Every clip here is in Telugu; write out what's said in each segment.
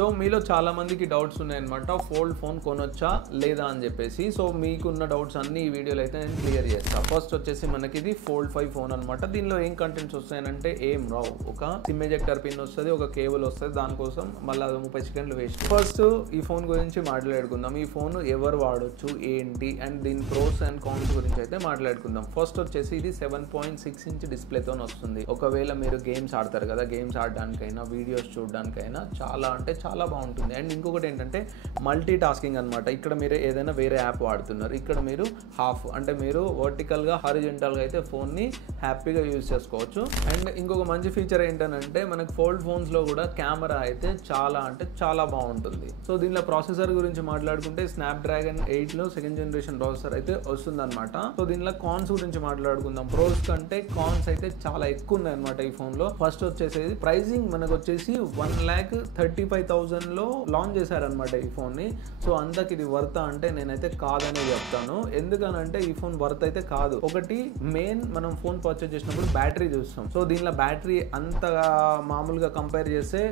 సో మీలో చాలా మందికి డౌట్స్ ఉన్నాయన్నమాట, ఫోల్డ్ ఫోన్ కొనొచ్చా లేదా అని చెప్పేసి. సో మీకున్న డౌట్స్ అన్ని ఈ వీడియోలో అయితే నేను క్లియర్ చేస్తాను. ఫస్ట్ వచ్చేసి మనకి ఇది ఫోల్డ్ 5 ఫోన్ అనమాట. దీనిలో ఏం కంటెంట్స్ వస్తాయనంటే ఏం రావు. ఒక సిమ్ ఎజెక్టర్ పిన్ వస్తుంది, ఒక కేబుల్ వస్తుంది, దానికోసం మళ్ళీ 30 సెకండ్లు వేస్ట్. ఫస్ట్ ఈ ఫోన్ గురించి మాట్లాడుకుందాం. ఈ ఫోన్ ఎవరు వాడొచ్చు ఏంటి అండ్ దీని ప్రోస్ అండ్ కాన్స్ గురించి అయితే మాట్లాడుకుందాం. ఫస్ట్ వచ్చేసి ఇది 7.6 ఇంచ్ డిస్ప్లేతో వస్తుంది. ఒకవేళ మీరు గేమ్స్ ఆడతారు కదా, గేమ్స్ ఆడడానికైనా వీడియోస్ చూడడానికైనా చాలా అంటే చాలా బాగుంటుంది. అండ్ ఇంకొకటి ఏంటంటే మల్టీ టాస్కింగ్ అనమాట. ఇక్కడ మీరు ఏదైనా వేరే యాప్ వాడుతున్నారు, ఇక్కడ మీరు హాఫ్ అంటే మీరు వర్టికల్గా హారిజెంటల్గా అయితే ఫోన్ని హ్యాపీగా యూజ్ చేసుకోవచ్చు. అండ్ ఇంకొక మంచి ఫీచర్ ఏంటంటే మనకు ఫోల్డ్ ఫోన్స్లో కూడా కెమెరా అయితే చాలా అంటే చాలా బాగుంటుంది. సో దీనిలో ప్రాసెసర్ గురించి మాట్లాడుకుంటే స్నాప్డ్రాగన్ 8లో 2nd జనరేషన్ ప్రాసెసర్ అయితే వస్తుంది అనమాట. సో దీనిలో కాన్స్ గురించి మాట్లాడుకుందాం. ప్రోస్ కంటే కాన్స్ అయితే చాలా ఎక్కువ ఉన్నాయి అనమాట ఈ ఫోన్లో. ఫస్ట్ వచ్చేసేది ప్రైజింగ్ మనకు వచ్చేసి 1,35,000లో లాంచ్ చేశారనమాట ఈ ఫోన్ని. సో అంతకి ఇది వర్త్ అంటే నేనైతే కాదనే చెప్తాను. ఎందుకనంటే ఈ ఫోన్ వర్త్ అయితే కాదు. ఒకటి మెయిన్, మనం ఫోన్ పర్చేజ్ చేసినప్పుడు బ్యాటరీ చూస్తాం. సో దీనిలో బ్యాటరీ అంతగా మామూలుగా కంపేర్ చేస్తే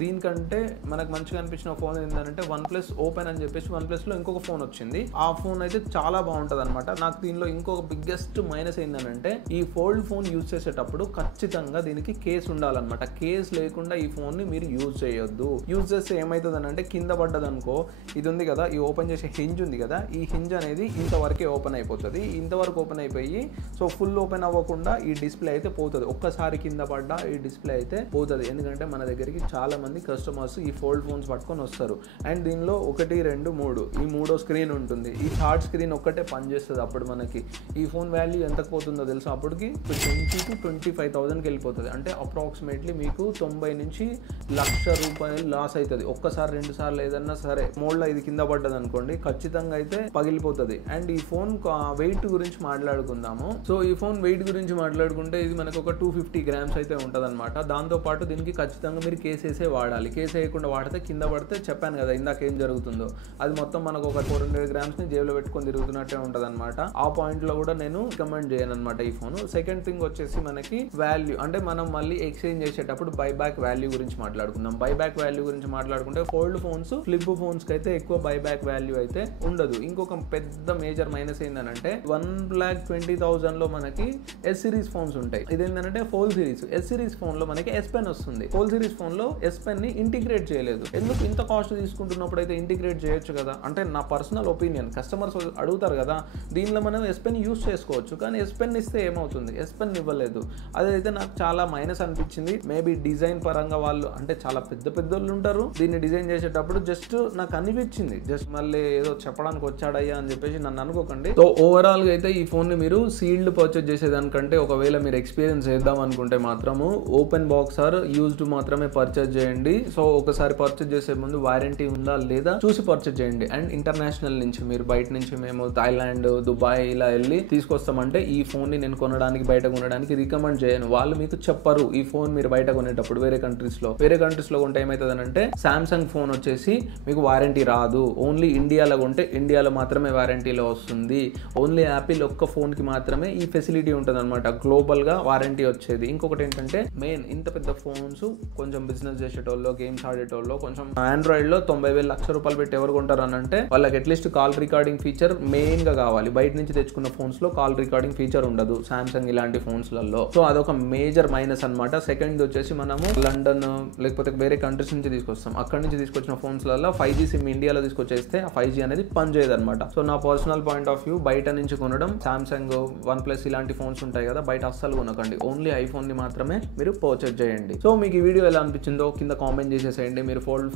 దీనికంటే మనకు మంచిగా అనిపించిన ఫోన్ ఏంటంటే OnePlus ఓపెన్ అని చెప్పేసి OnePlusలో ఇంకొక ఫోన్ వచ్చింది. ఆ ఫోన్ అయితే చాలా బాగుంటుంది అనమాట. నాకు దీనిలో ఇంకొక బిగ్గెస్ట్ మైనస్ ఏంటంటే ఈ ఫోల్డ్ ఫోన్ యూజ్ చేసేటప్పుడు ఖచ్చితంగా దీనికి కేస్ ఉండాలన్నమాట. కేస్ లేకుండా ఈ ఫోన్ని మీరు యూజ్ చేయొద్దు. యూజ్ చేస్తే ఏమవుతుంది అంటే కింద పడ్డది అనుకో, ఇది ఉంది కదా, ఈ ఓపెన్ చేసే హింజ్ ఉంది కదా, ఈ హింజ్ అనేది ఇంతవరకే ఓపెన్ అయిపోతుంది. ఇంతవరకు ఓపెన్ అయిపోయి సో ఫుల్ ఓపెన్ అవ్వకుండా ఈ డిస్ప్లే అయితే పోతుంది. ఒక్కసారి కింద పడ్డా ఈ డిస్ప్లే అయితే పోతుంది. ఎందుకంటే మన దగ్గరికి చాలా మంది కస్టమర్స్ ఈ ఫోల్డ్ ఫోన్స్ పట్టుకొని వస్తారు. అండ్ దీనిలో 1, 2, 3 ఈ మూడో స్క్రీన్ ఉంటుంది. ఈ థర్డ్ స్క్రీన్ ఒక్కటే పనిచేస్తుంది. అప్పుడు మనకి ఈ ఫోన్ వాల్యూ ఎంత పోతుందో తెలుసు, అప్పటికి 20,000 to 25,000కి వెళ్ళిపోతుంది. అంటే అప్రాక్సిమేట్లీ మీకు 90 నుంచి ₹1,00,000 లాస్ అవుతుంది. ఒక్కసారి 2 సార్లు ఏదన్నా సరే మోడ్లో ఇది కింద పడ్డది అనుకోండి, ఖచ్చితంగా అయితే పగిలిపోతుంది. అండ్ ఈ ఫోన్ వెయిట్ గురించి మాట్లాడుకుందాము. సో ఈ ఫోన్ వెయిట్ గురించి మాట్లాడుకుంటే ఇది మనకు ఒక 250 grams అయితే ఉంటుంది అనమాట. దాంతోపాటు దీనికి ఖచ్చితంగా మీరు కేస్ వేసే వాడాలి. కేస్ వేయకుండా వాడితే కింద పడితే చెప్పాను కదా ఇందాక ఏం జరుగుతుందో, అది మొత్తం మనకు ఒక 400 grams జేబులో పెట్టుకొని తిరుగుతున్నట్టే ఉంటుంది అనమాట. ఆ పాయింట్లో కూడా నేను రికమెండ్ చేయను అనమాట ఈ ఫోన్. సెకండ్ థింగ్ వచ్చేసి మనకి వాల్యూ, అంటే మనం మళ్ళీ ఎక్స్చేంజ్ చేసేటప్పుడు బైబ్యాక్ వాల్యూ గురించి మాట్లాడుకుందాం. బైబ్యాక్ వాల్యూ గురించి మాట్లాడుకుంటే ఫోల్డ్ ఫోన్స్, ఫ్లిప్ ఫోన్స్ కి అయితే ఎక్కువ బైబ్యాక్ వాల్యూ అయితే ఉండదు. ఇంకొక పెద్ద మేజర్ మైనస్ ఏంటంటే 1,20,000లో మనకి S సిరీస్ ఫోన్స్ ఉంటాయి. ఇదేంటంటే fold series. S series phone లో మనకి S పెన్ వస్తుంది. ఫోల్డ్ సిరీస్ ఫోన్ లో S పెన్ ని ఇంటిగ్రేట్ చేయలేదు. ఎందుకు ఇంత కాస్ట్ తీసుకుంటున్నప్పుడు అయితే ఇంటిగ్రేట్ చేయొచ్చు కదా. అంటే నా పర్సనల్ ఒపీనియన్, కస్టమర్స్ అడుగుతారు కదా, దీనిలో మనం S పెన్ యూస్ చేసుకోవచ్చు. కానీ S పెన్ ఇస్తే ఏమవుతుంది, S పెన్ ఇవ్వలేదు. అదైతే నాకు చాలా మైనస్ అనిపించింది. మేబీ డిజైన్ పరంగా వాళ్ళు అంటే చాలా పెద్ద పెద్దోళ్ళు ఉంటారు, దీన్ని డిజైన్ చేసేటప్పుడు జస్ట్ నాకు అనిపించింది, జస్ట్ మళ్ళీ ఏదో చెప్పడానికి వచ్చాడయ్యా అని చెప్పేసి నన్ను అనుకోకండి. సో ఓవరాల్ గా అయితే ఈ ఫోన్ ని మీరు సీల్డ్ పర్చేజ్ చేసేదానికంటే ఒకవేళ మీరు ఎక్స్పీరియన్స్ చేద్దాం అనుకుంటే మాత్రము ఓపెన్ బాక్స్ ఆర్ యూజ్డ్ మాత్రమే పర్చేజ్ చేయండి. సో ఒకసారి పర్చేజ్ చేసే ముందు వారంటీ ఉందా లేదా చూసి పర్చేజ్ చేయండి. అండ్ ఇంటర్నేషనల్ నుంచి మీరు బయట నుంచి మేము థాయిలాండ్, దుబాయ్ ఇలా వెళ్ళి తీసుకొస్తామంటే ఈ ఫోన్ ని నేను కొనడానికి బయట కొనడానికి రికమెండ్ చేయను. వాళ్ళు మీకు చెప్పరు ఈ ఫోన్ మీరు బయట కొనేటప్పుడు. వేరే కంట్రీస్ లో కొంటే ఏమవుతుంది అంటే సామ్సంగ్ ఫోన్ వచ్చేసి మీకు వారంటీ రాదు. ఓన్లీ ఇండియాలో కొంటే ఇండియాలో మాత్రమే వారంటీలో వస్తుంది. ఓన్లీ యాపిల్ ఒక్క ఫోన్ కి మాత్రమే ఈ ఫెసిలిటీ ఉంటుంది అనమాట, గ్లోబల్ గా వారంటీ వచ్చేది. ఇంకొకటి ఏంటంటే మెయిన్ ఇంత పెద్ద ఫోన్స్ కొంచెం బిజినెస్ చేసేటోళ్ళు, గేమ్స్ ఆడేటోళ్ళు, కొంచెం ఆండ్రాయిడ్ లో 90,000 లక్ష రూపాయలు పెట్టి ఎవరు కొంటారు అని అంటే వాళ్ళకి at least call recording feature main గా కావాలి. బయట నుంచి తెచ్చుకున్న ఫోన్స్ లో కాల్ రికార్డింగ్ ఫీచర్ ఉండదు సామ్సంగ్ ఇలాంటి ఫోన్స్ లలో. సో అదొక మేజర్ మైనస్ అనమాట. సెకండ్ వచ్చేసి మనము లండన్ లేకపోతే వేరే కంట్రీస్ నుంచి తీసుకొస్తాం. అక్కడ నుంచి తీసుకొచ్చిన ఫోన్స్ లలో 5G సిమ్ ఇండియాలో తీసుకొచ్చేస్తే ఆ 5G అనేది పనిచేయదు అనమాట. సో నా పర్సనల్ పాయింట్ ఆఫ్ వ్యూ, బయట నుంచి కొనడం సామ్సంగ్, OnePlus ఇలాంటి ఫోన్స్ ఉంటాయి కదా, బయట అస్సలు కొనకండి. ఓన్లీ ఐఫోన్ ని మాత్రమే మీరు పర్చేజ్ చేయండి. సో మీకు ఈ వీడియో ఎలా అనిపించిందో కింద కామెంట్ చేసేసేయండి. మీరు ఫోల్డ్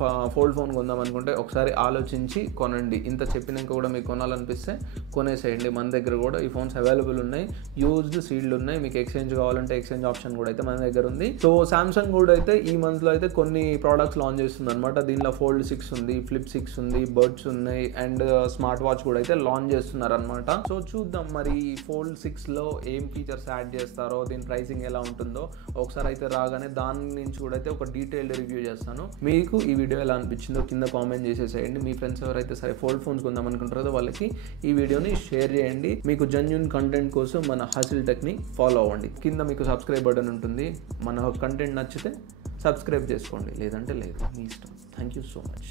ఫోన్ కొందాం అనుకుంటే ఒకసారి ఆలోచించి కొనండి. ఇంత చెప్పినాక కూడా మీకు కొనాలనిపిస్తే కొనేసేయండి. మన దగ్గర కూడా ఈ ఫోన్స్ అవైలబుల్ ఉన్నాయి, యూజ్డ్ సీల్డ్ ఉన్నాయి. మీకు ఎక్స్చేంజ్ కావాలంటే ఎక్స్చేంజ్ ఆప్షన్ కూడా అయితే మన దగ్గర ఉంది. సో సామ్సంగ్ కూడా అయితే ఈ మంత్ లో అయితే కొన్ని ప్రోడక్ట్స్ లాంచ్ చేస్తుంది అనమాట. దీనిలో ఫోల్డ్ 6 ఉంది, ఫ్లిప్ 6 ఉంది, బర్డ్స్ ఉన్నాయి అండ్ స్మార్ట్ వాచ్ కూడా అయితే లాంచ్ చేస్తున్నారు అనమాట. సో చూద్దాం మరి ఫోల్డ్ 6 లో ఏం ఫీచర్స్ యాడ్ చేస్తారో, దీని ప్రైసింగ్ ఎలా ఉంటుందో ఒకసారి అయితే రాగానే దాని నుంచి కూడా అయితే ఒక డీటెయిల్డ్ రివ్యూ చేస్తాను. మీకు ఈ వీడియో ఎలా అనిపించిందో కింద కామెంట్ చేసేసేయండి. మీ ఫ్రెండ్స్ ఎవరైతే సరే ఫోల్డ్ ఫోన్స్ కొందాం అనుకుంటారో వాళ్ళకి ఈ వీడియోని షేర్ చేయండి. మీకు జెన్యూన్ కంటెంట్ కోసం మన హసిల్ టెక్ ని ఫాలో అవ్వండి. కింద మీకు సబ్స్క్రైబ్ బటన్ ఉంటుంది. మన కంటెంట్ నచ్చితే సబ్స్క్రైబ్ చేసుకోండి, లేదంటే లేదు, మీ ఇష్టం. Thank you so much.